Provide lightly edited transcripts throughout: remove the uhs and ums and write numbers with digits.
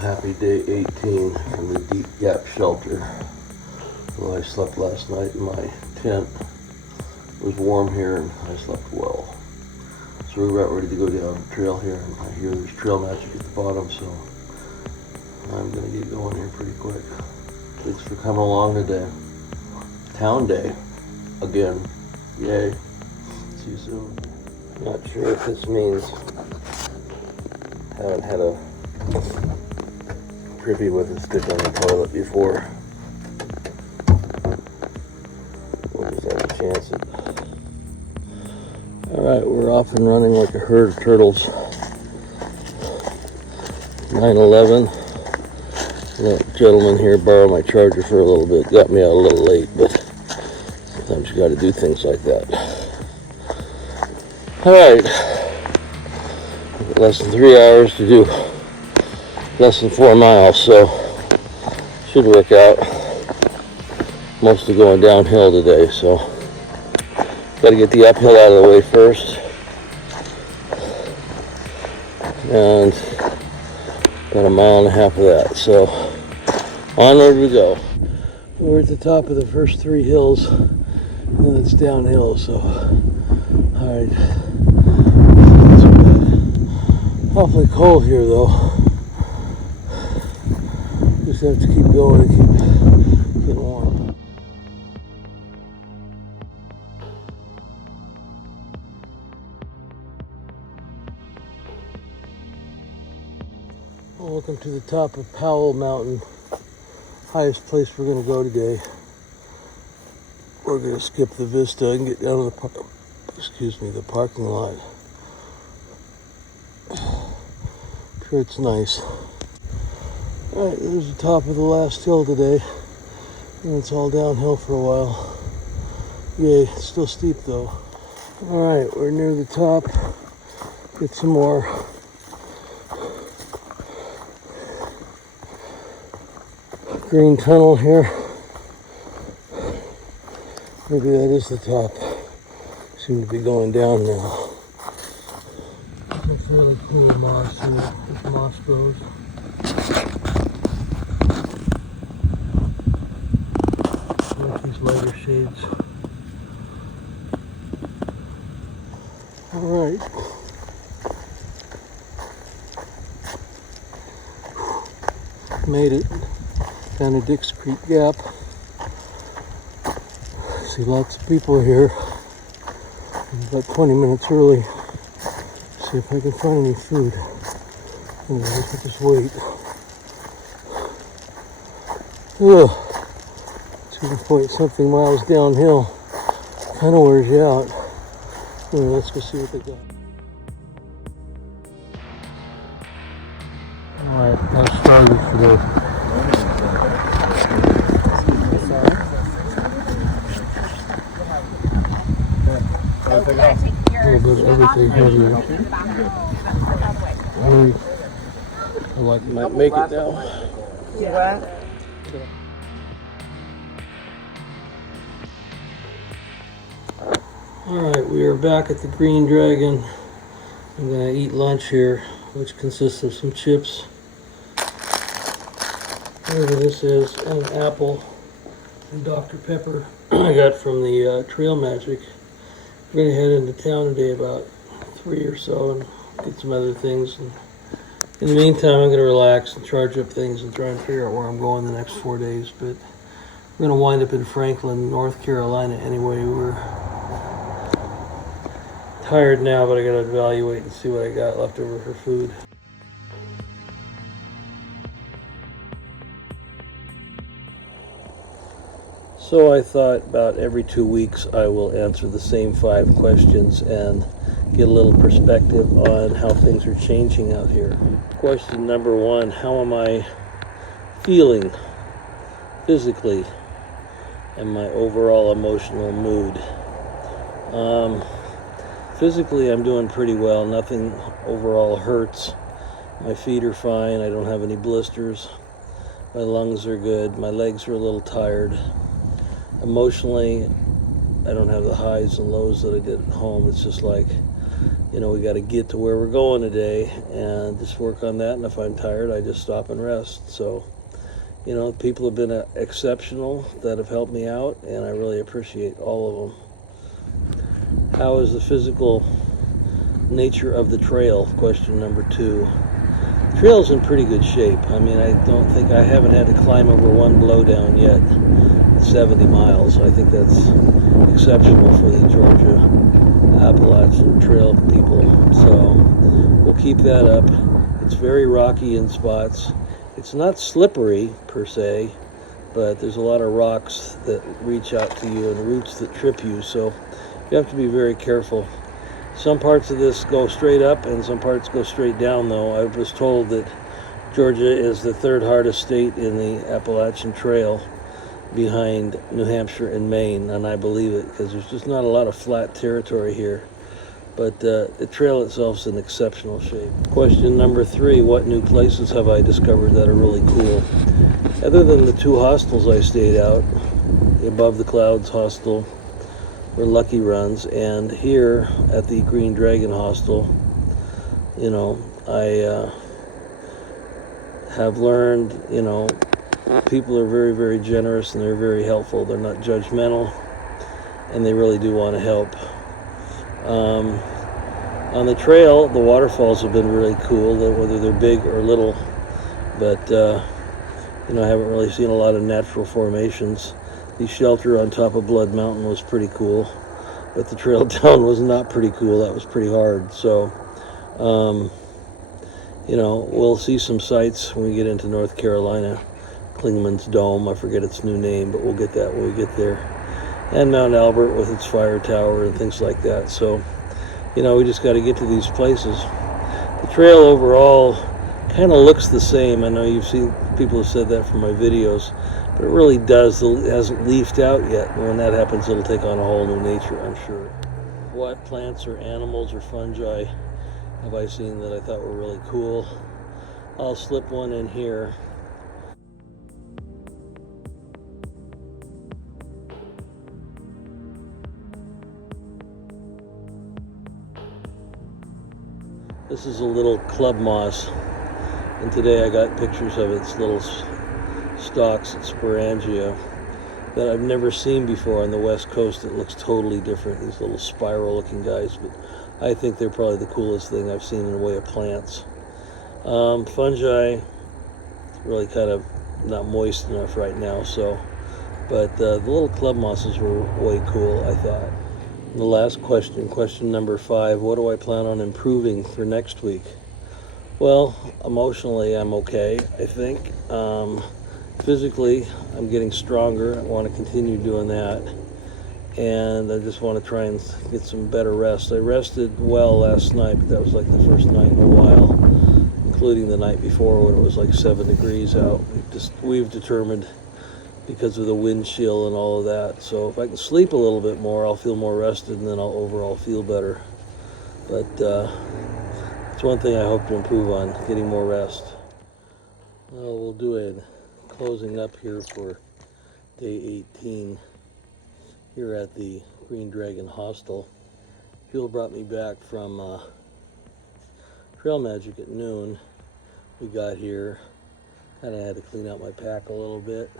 Happy day 18 from the Deep Gap shelter. Well, I slept last night in my tent. It was warm here and I slept well. So we're about ready to go down the trail here, and I hear there's trail magic at the bottom, so I'm gonna get going here pretty quick. Thanks for coming along today. Town day again. Yay. See you soon. Not sure if this means haven't had a privy with a stick on the toilet before. We'll just have to chance it. Alright, we're off and running like a herd of turtles. 9/11. That gentleman here borrowed my charger for a little bit. Got me out a little late, but sometimes you got to do things like that. Alright. Less than 3 hours to do less than 4 miles, so should work out. Mostly going downhill today, so got to get the uphill out of the way first. And about 1.5 miles of that, so onward we go. We're at the top of the first 3 hills, and then it's downhill, so alright. Not so bad. Awfully cold here though. Just have to keep going and keep getting warm. Welcome to the top of Powell Mountain, highest place we're going to go today. We're going to skip the vista and get down to the parking lot. Sure, it's nice. Alright, there's the top of the last hill today, and it's all downhill for a while. Yay, it's still steep though. Alright, we're near the top. Get some more green tunnel here. Maybe that is the top. Seem to be going down now. It's really cool moss here. This moss grows. Like these lighter shades. Alright. Made it. Down to Dix Creek Gap. See lots of people here. I'm about 20 minutes early. See if I can find any food. Anyway, I'll just wait. Ugh. 2.something miles downhill. Kind of wears you out. Anyway, let's go see what they got. Alright, that's started today. A little bit of everything here. I like might make it now. Alright, we are back at the Green Dragon. I'm gonna eat lunch here, which consists of some chips, whatever this is, and an apple and Dr. Pepper I got from the Trail Magic. We're going to head into town today about 3 or so and get some other things. And in the meantime, I'm going to relax and charge up things and try and figure out where I'm going the next 4 days. But we're going to wind up in Franklin, North Carolina anyway. We're tired now, but I got to evaluate and see what I got left over for food. So I thought about every 2 weeks I will answer the same 5 questions and get a little perspective on how things are changing out here. Question number 1, how am I feeling physically and my overall emotional mood? Physically I'm doing pretty well. Nothing overall hurts. My feet are fine. I don't have any blisters. My lungs are good. My legs are a little tired. Emotionally, I don't have the highs and lows that I did at home. It's just like, we got to get to where we're going today and just work on that. And if I'm tired, I just stop and rest. So, people have been exceptional that have helped me out, and I really appreciate all of them. How is the physical nature of the trail? Question number 2. The trail's in pretty good shape. I haven't had to climb over one blowdown yet. 70 miles. I think that's exceptional for the Georgia Appalachian Trail people. So we'll keep that up. It's very rocky in spots. It's not slippery per se, but there's a lot of rocks that reach out to you and roots that trip you. So you have to be very careful. Some parts of this go straight up and some parts go straight down, though. I was told that Georgia is the 3rd hardest state in the Appalachian Trail, behind New Hampshire and Maine, and I believe it because there's just not a lot of flat territory here. But the trail itself is in exceptional shape. Question number 3, what new places have I discovered that are really cool? Other than the 2 hostels I stayed out, Above the Clouds Hostel, where Lucky runs, and here at the Green Dragon Hostel, I have learned, people are very, very generous and they're very helpful. They're not judgmental, and they really do want to help. On the trail, the waterfalls have been really cool, whether they're big or little, but I haven't really seen a lot of natural formations. The shelter on top of Blood Mountain was pretty cool, but the trail down was not pretty cool. That was pretty hard. So, we'll see some sights when we get into North Carolina. Klingman's Dome, I forget its new name, but we'll get that when we get there. And Mount Albert with its fire tower and things like that. So, we just got to get to these places. The trail overall kind of looks the same. I know you've seen, people have said that from my videos, but it really does. It hasn't leafed out yet. And when that happens, it'll take on a whole new nature, I'm sure. What plants or animals or fungi have I seen that I thought were really cool? I'll slip one in here. This is a little club moss, and today I got pictures of its little stalks, its sporangia, that I've never seen before on the West Coast. It looks totally different, these little spiral looking guys, but I think they're probably the coolest thing I've seen in the way of plants. Fungi, really kind of not moist enough right now, but the little club mosses were way cool, I thought. The last question number 5, what do I plan on improving for next week? Well, emotionally, I'm okay, I think. Physically, I'm getting stronger. I want to continue doing that. And I just want to try and get some better rest. I rested well last night, but that was like the first night in a while, including the night before when it was like 7 degrees out. We've determined, because of the wind chill and all of that. So if I can sleep a little bit more, I'll feel more rested, and then I'll overall feel better. But it's one thing I hope to improve on, getting more rest. Well, we'll do a closing up here for day 18 here at the Green Dragon Hostel. Fuel brought me back from Trail Magic at noon. We got here, kind of had to clean out my pack a little bit,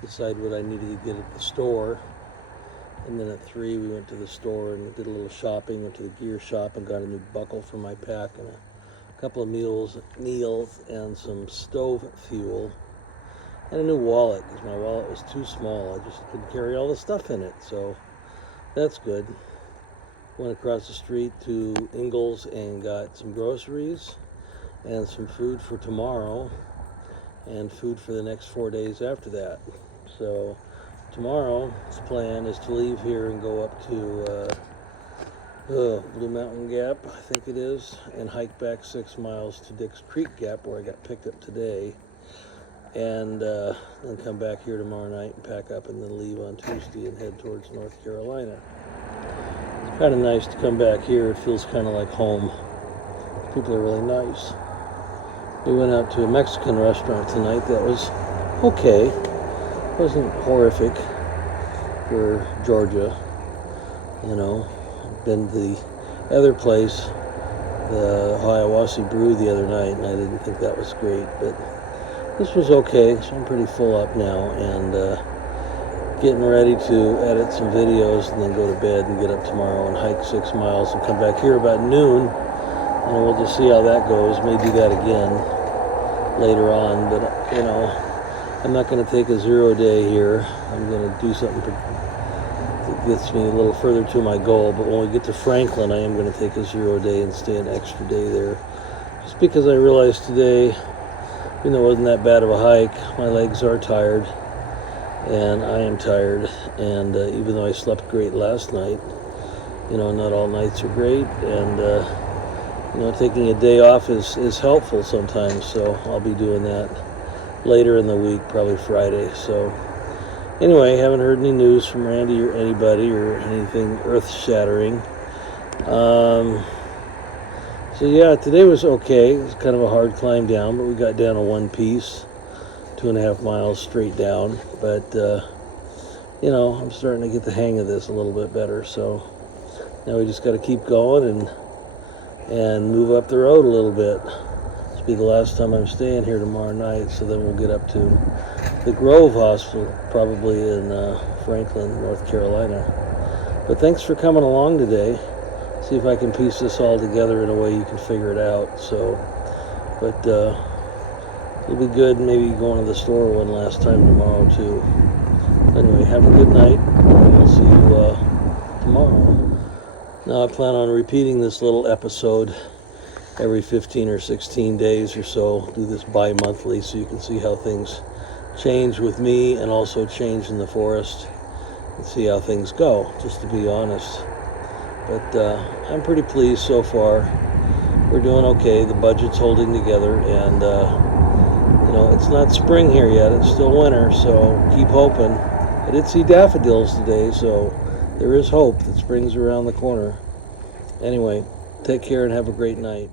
decide what I needed to get at the store, and then at 3 we went to the store and did a little shopping, went to the gear shop and got a new buckle for my pack and a couple of meals and some stove fuel and a new wallet, because my wallet was too small. I just couldn't carry all the stuff in it, so that's good. Went across the street to Ingles and got some groceries and some food for tomorrow and food for the next 4 days after that. So tomorrow's plan is to leave here and go up to Blue Mountain Gap, I think it is, and hike back 6 miles to Dix Creek Gap, where I got picked up today, and then come back here tomorrow night and pack up and then leave on Tuesday and head towards North Carolina. It's kind of nice to come back here. It feels kind of like home. People are really nice. We went out to a Mexican restaurant tonight that was okay. It wasn't horrific for Georgia. Been to the other place, the Hiawassee Brew, the other night, and I didn't think that was great, but this was okay. So I'm pretty full up now, and getting ready to edit some videos and then go to bed and get up tomorrow and hike 6 miles and come back here about noon, and we'll just see how that goes. May do that again later on, but you know, I'm not going to take a 0 day here. I'm going to do something that gets me a little further to my goal, but when we get to Franklin, I am going to take a 0 day and stay an extra day there, just because I realized today, even though it wasn't that bad of a hike, my legs are tired and I am tired, and even though I slept great last night, you know, not all nights are great, and you know, taking a day off is helpful sometimes, so I'll be doing that later in the week, probably Friday. So anyway, haven't heard any news from Randy or anybody or anything earth-shattering. So yeah, today was okay. It was kind of a hard climb down, but we got down to one piece, 2.5 miles straight down. But you know, I'm starting to get the hang of this a little bit better. So now we just got to keep going and move up the road a little bit. This will be the last time I'm staying here tomorrow night. So then we'll get up to the Grove Hospital, probably in Franklin, North Carolina. But thanks for coming along today. See if I can piece this all together in a way you can figure it out. So, but it'll be good maybe going to the store one last time tomorrow too. Anyway, have a good night, and we'll see you tomorrow. Now I plan on repeating this little episode every 15 or 16 days or so. Do this bi-monthly so you can see how things change with me and also change in the forest, and see how things go, just to be honest. But I'm pretty pleased so far. We're doing okay. The budget's holding together, and you know, it's not spring here yet. It's still winter, so keep hoping. I did see daffodils today, so there is hope that spring's around the corner. Anyway, take care and have a great night.